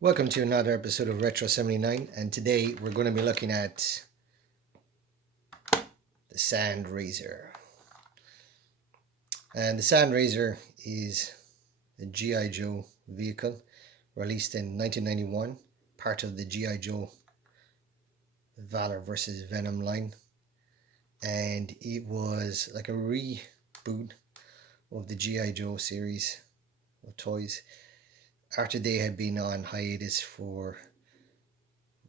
Welcome to another episode of Retro 79, and today we're going to be looking at the Sandrazor. And the Sandrazor is a G.I. Joe vehicle released in 1991, part of the G.I. Joe Valor versus Venom line. And it was like a reboot of the G.I. Joe series of toys after they had been on hiatus for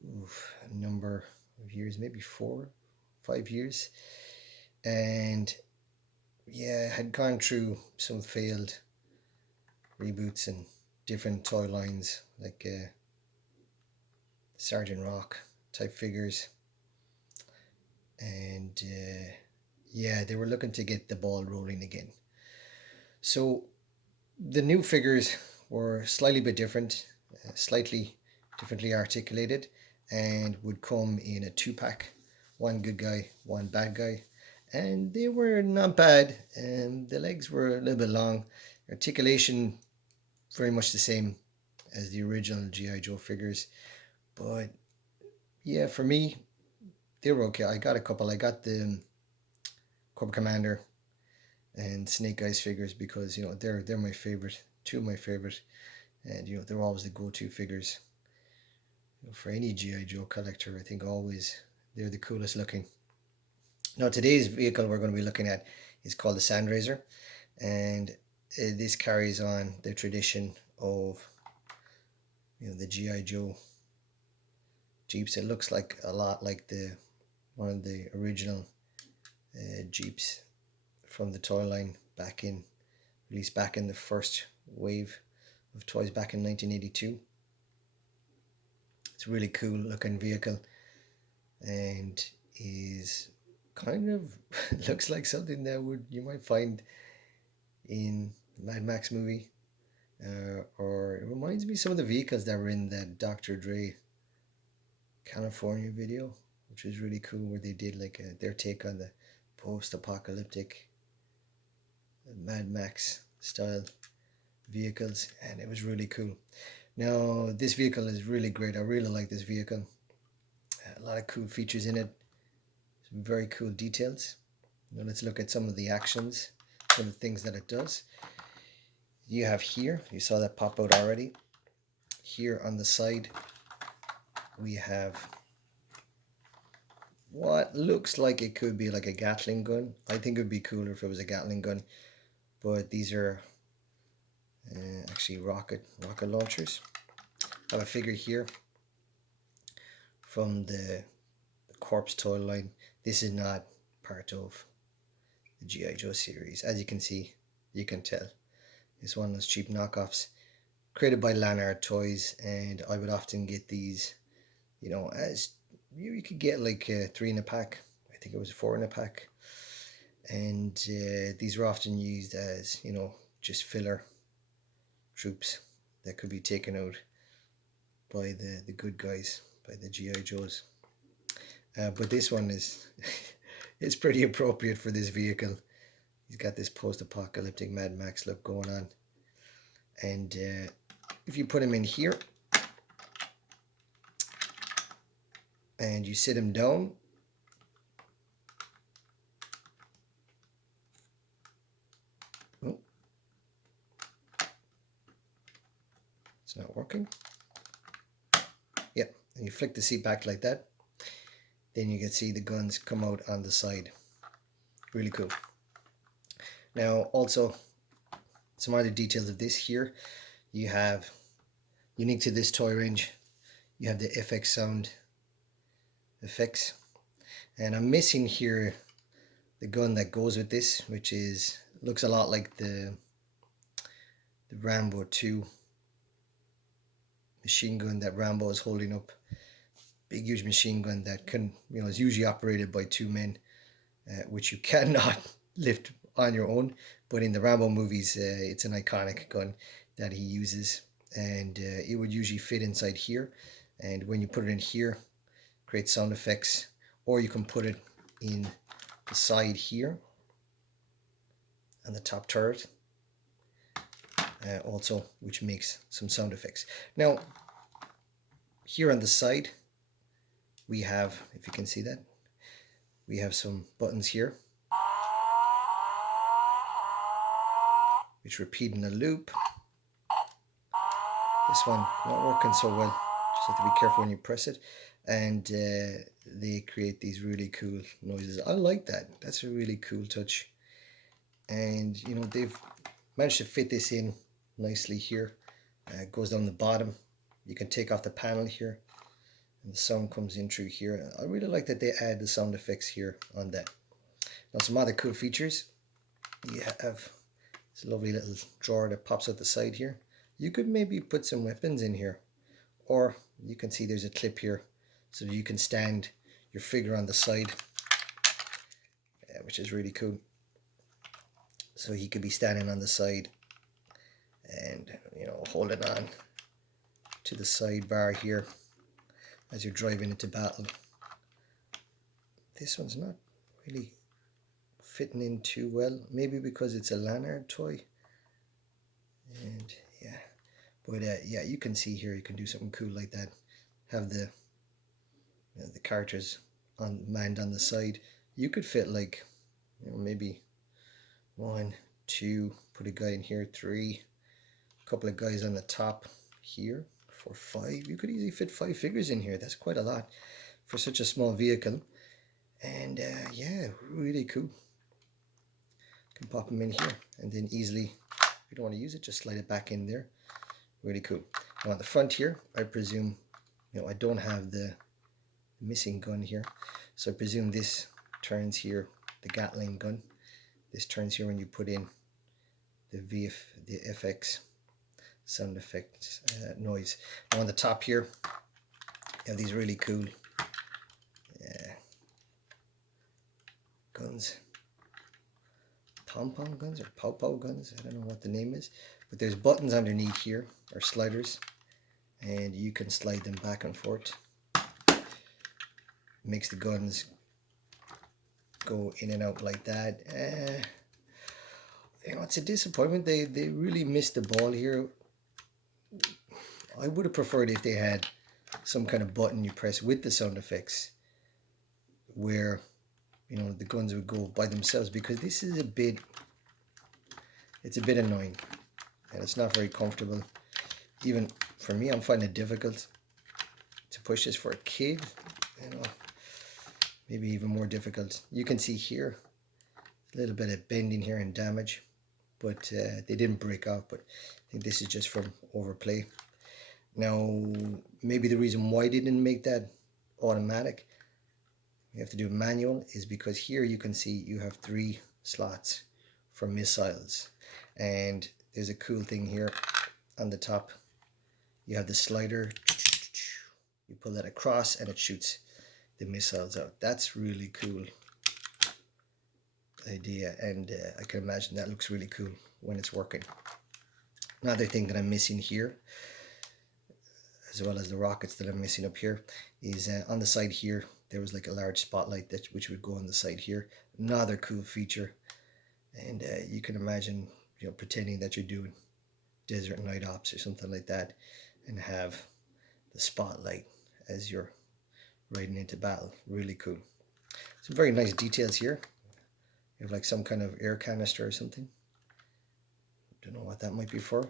a number of years, maybe 4-5 years, and yeah, had gone through some failed reboots and different toy lines like Sergeant Rock type figures, and yeah, they were looking to get the ball rolling again. So the new figures were slightly bit different, slightly differently articulated, and would come in a 2-pack, one good guy, one bad guy, and they were not bad. And the legs were a little bit long, articulation very much the same as the original GI Joe figures, but yeah, for me they were okay. I got a couple. I got the Cobra Commander and Snake Eyes figures because they're my favorite, two of my favorite, and they're always the go-to figures for any GI Joe collector. I think always they're the coolest looking. Now today's vehicle we're going to be looking at is called the Sandrazor, and this carries on the tradition of the GI Joe Jeeps. It looks like a lot like the one of the original Jeeps from the toy line released back in the first wave of toys back in 1982. It's a really cool looking vehicle and is kind of looks like something that you might find in the Mad Max movie, or it reminds me of some of the vehicles that were in that Dr. Dre California video, which was really cool, where they did like their take on the post-apocalyptic Mad Max style vehicles, and it was really cool. Now this vehicle is really great. I really like this vehicle. A lot of cool features in it, some very cool details. Now let's look at some of the actions, some of the things that it does. You have here, you saw that pop out already. Here on the side we have what looks like it could be like a Gatling gun. I think it would be cooler if it was a Gatling gun, but these are actually rocket launchers. I have a figure here from the Corpse toy line. This is not part of the GI Joe series. As you can see, you can tell it's one of those cheap knockoffs created by Lanard Toys, and I would often get these, as you could get like 3 in a pack. I think it was 4 in a pack, and these were often used as just filler troops that could be taken out by the good guys, by the GI Joes. But this one is it's pretty appropriate for this vehicle. He's got this post-apocalyptic Mad Max look going on, and if you put him in here and you sit him down, it's not working. Yep, and you flick the seat back like that, then you can see the guns come out on the side. Really cool. Now also some other details of this here. You have, unique to this toy range, you have the FX sound effects, and I'm missing here the gun that goes with this, which looks a lot like the Rambo 2 machine gun that Rambo is holding up. Big huge machine gun that can is usually operated by 2 men, which you cannot lift on your own, but in the Rambo movies it's an iconic gun that he uses, and it would usually fit inside here, and when you put it in here, create sound effects, or you can put it in the side here on the top turret, also, which makes some sound effects. Now here on the side, we have, if you can see that, we have some buttons here which repeat in a loop. This one not working so well, just have to be careful when you press it, and they create these really cool noises. I like that. That's a really cool touch, and you know, they've managed to fit this in nicely here. It goes down the bottom. You can take off the panel here and the sound comes in through here. I really like that they add the sound effects here on that. Now, some other cool features. You have this lovely little drawer that pops out the side here. You could maybe put some weapons in here, or you can see there's a clip here so that you can stand your figure on the side, which is really cool. So he could be standing on the side and, you know, holding on to the sidebar here as you're driving into battle. This one's not really fitting in too well, maybe because it's a Lanard toy, and yeah, but yeah, you can see here you can do something cool like that. Have the the characters on manned on the side. You could fit like, you know, maybe 1, 2, put a guy in here, 3, a couple of guys on the top here, 4, 5. You could easily fit 5 figures in here. That's quite a lot for such a small vehicle, and yeah, really cool. Can pop them in here and then easily, if you don't want to use it, just slide it back in there. Really cool. Now on the front here, I presume, you know, I don't have the missing gun here, so I presume this turns here, the Gatling gun. This turns here when you put in the FX sound effects noise. Now on the top here, you have these really cool guns. Pom-pom guns or pow-pow guns, I don't know what the name is, but there's buttons underneath here, or sliders, and you can slide them back and forth. Makes the guns go in and out like that. You know, it's a disappointment. They really missed the ball here. I would have preferred if they had some kind of button you press with the sound effects where, you know, the guns would go by themselves, because this is it's a bit annoying and it's not very comfortable. Even for me, I'm finding it difficult to push this. For a kid, you know, maybe even more difficult. You can see here a little bit of bending here and damage, but they didn't break off, but I think this is just from overplay. Now, maybe the reason why they didn't make that automatic, you have to do it manual, is because here you can see you have 3 slots for missiles, and there's a cool thing here on the top. You have the slider, you pull that across and it shoots the missiles out. That's really cool idea, and I can imagine that looks really cool when it's working. Another thing that I'm missing here, as well as the rockets that I'm missing up here, is on the side here there was like a large spotlight which would go on the side here. Another cool feature, and you can imagine, you know, pretending that you're doing desert night ops or something like that, and have the spotlight as you're riding into battle. Really cool. Some very nice details here. You have like some kind of air canister or something. Don't know what that might be for.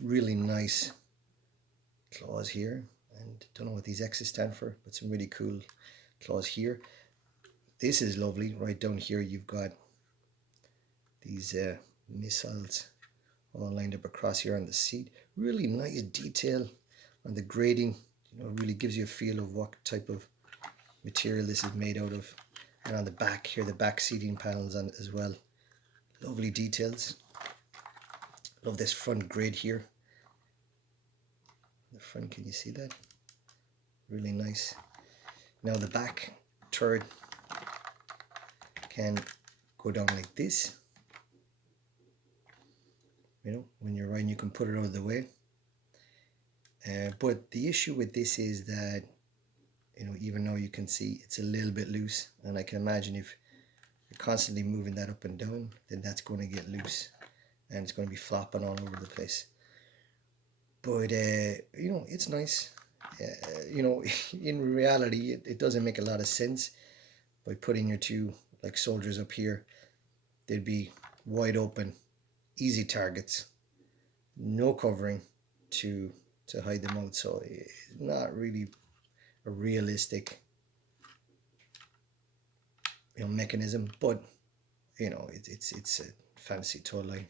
Really nice claws here, and don't know what these X's stand for, but some really cool claws here. This is lovely. Right down here you've got these missiles all lined up across here on the seat. Really nice detail on the grading. You know, really gives you a feel of what type of material this is made out of. And on the back here, the back seating panels on it as well. Lovely details. Love this front grid here. The front, can you see that? Really nice. Now the back turret can go down like this. You know, when you're riding, you can put it out of the way. But the issue with this is that, you know, even though you can see it's a little bit loose, and I can imagine if you're constantly moving that up and down, then that's going to get loose and it's going to be flopping all over the place. But you know, it's nice. You know, in reality, it doesn't make a lot of sense by putting your two like soldiers up here. They'd be wide open, easy targets, no covering to hide them out. So it's not really a realistic, you know, mechanism. But you know, it's a fantasy toy line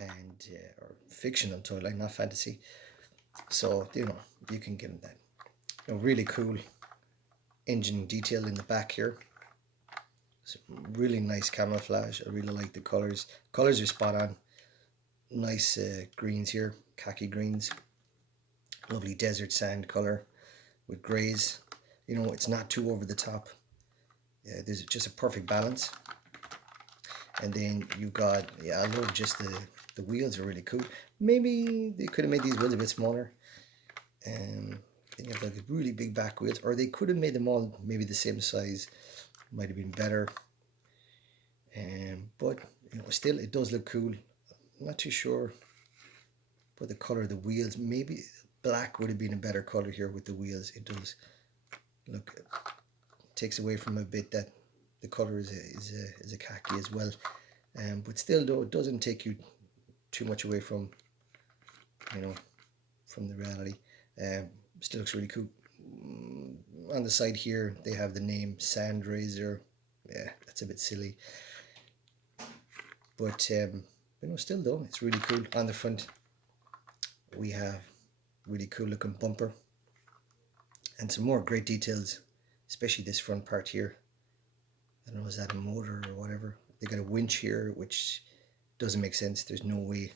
and or fictional toy line, not fantasy. So you know, you can give them that. A really cool engine detail in the back here. It's really nice camouflage. I really like the colors. Colors are spot on. Nice greens here, khaki greens. Lovely desert sand color with grays. You know, it's not too over the top. There's just a perfect balance. And then you've got, yeah, I love just the wheels are really cool. Maybe they could have made these wheels a bit smaller. Then you have like really big back wheels, or they could have made them all maybe the same size. Might have been better. But you know, still it does look cool. I'm not too sure but the color of the wheels. Maybe black would have been a better color here with the wheels. It does look, takes away from a bit that the color is a khaki as well. But still though, it doesn't take you too much away from, you know, from the reality. Still looks really cool. On the side here they have the name Sandrazor. Yeah, that's a bit silly, but you know, still though, it's really cool. On the front we have really cool looking bumper and some more great details, especially this front part here. I don't know, is that a motor or whatever? They got a winch here, which doesn't make sense. There's no way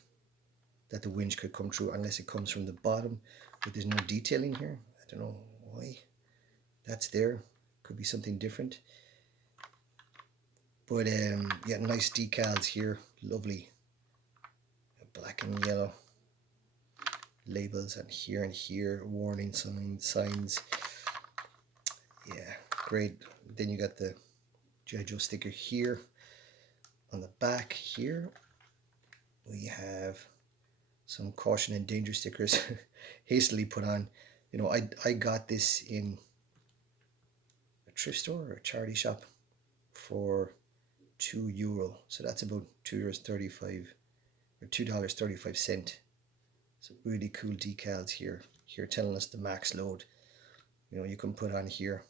that the winch could come through unless it comes from the bottom, but there's no detailing here. I don't know why that's there. Could be something different. But yeah, nice decals here. Lovely black and yellow labels, and here warning signs. Yeah, great. Then you got the GI.JOE sticker here. On the back here we have some caution and danger stickers hastily put on. You know, I got this in a thrift store or a charity shop for €2, so that's about €2.35 or $2.35. So really cool decals here telling us the max load, you know, you can put on here.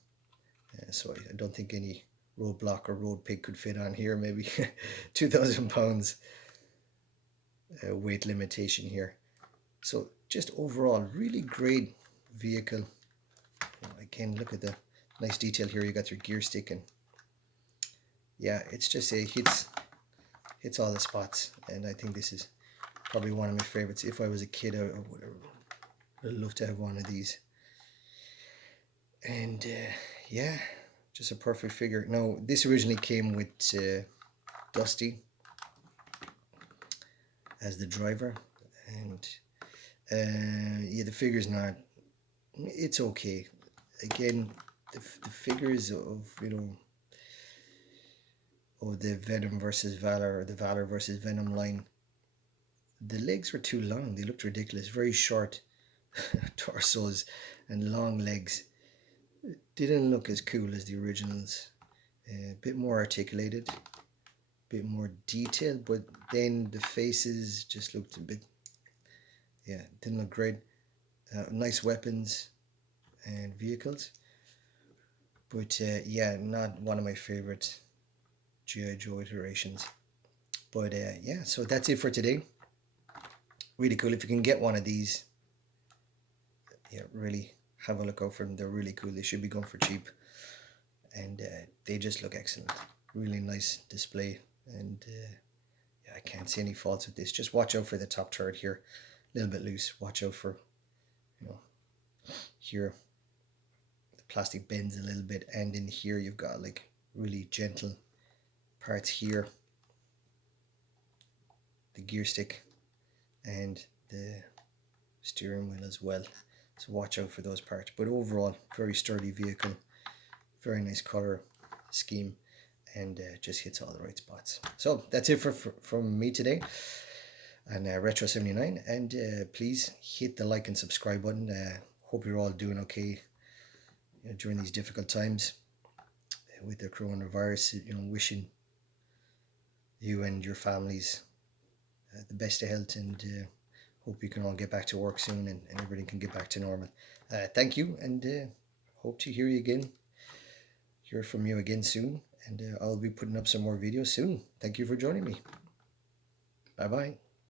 So I don't think any roadblock or road pig could fit on here. Maybe 2,000 pounds weight limitation here. So just overall really great vehicle. You know, again, look at the nice detail here. You got your gear stick, and yeah, it's just a hits all the spots. And I think this is probably one of my favorites. If I was a kid, I would love to have one of these. And yeah, just a perfect figure. Now this originally came with Dusty as the driver, and yeah, the figure's not, it's okay. Again, the figures of, you know, of the Venom versus Valor, or the Valor versus Venom line, the legs were too long. They looked ridiculous. Very short torsos and long legs. It didn't look as cool as the originals. A bit more articulated, a bit more detailed, but then the faces just looked a bit, yeah, didn't look great. Nice weapons and vehicles, but yeah, not one of my favorite GI.JOE iterations. But yeah, so that's it for today. Really cool. If you can get one of these, yeah, really have a look out for them. They're really cool. They should be going for cheap, and they just look excellent. Really nice display, and yeah, I can't see any faults with this. Just watch out for the top turret here, a little bit loose. Watch out for, you know, here the plastic bends a little bit, and in here you've got like really gentle parts here, the gear stick and the steering wheel as well. So watch out for those parts. But overall, very sturdy vehicle, very nice color scheme, and just hits all the right spots. So that's it from me today on Retro 79, and please hit the like and subscribe button. hope you're all doing okay during these difficult times with the coronavirus. Wishing you and your families the best of health, and hope you can all get back to work soon, and everything can get back to normal. Thank you, and hope to hear from you again soon. And I'll be putting up some more videos soon. Thank you for joining me. Bye bye.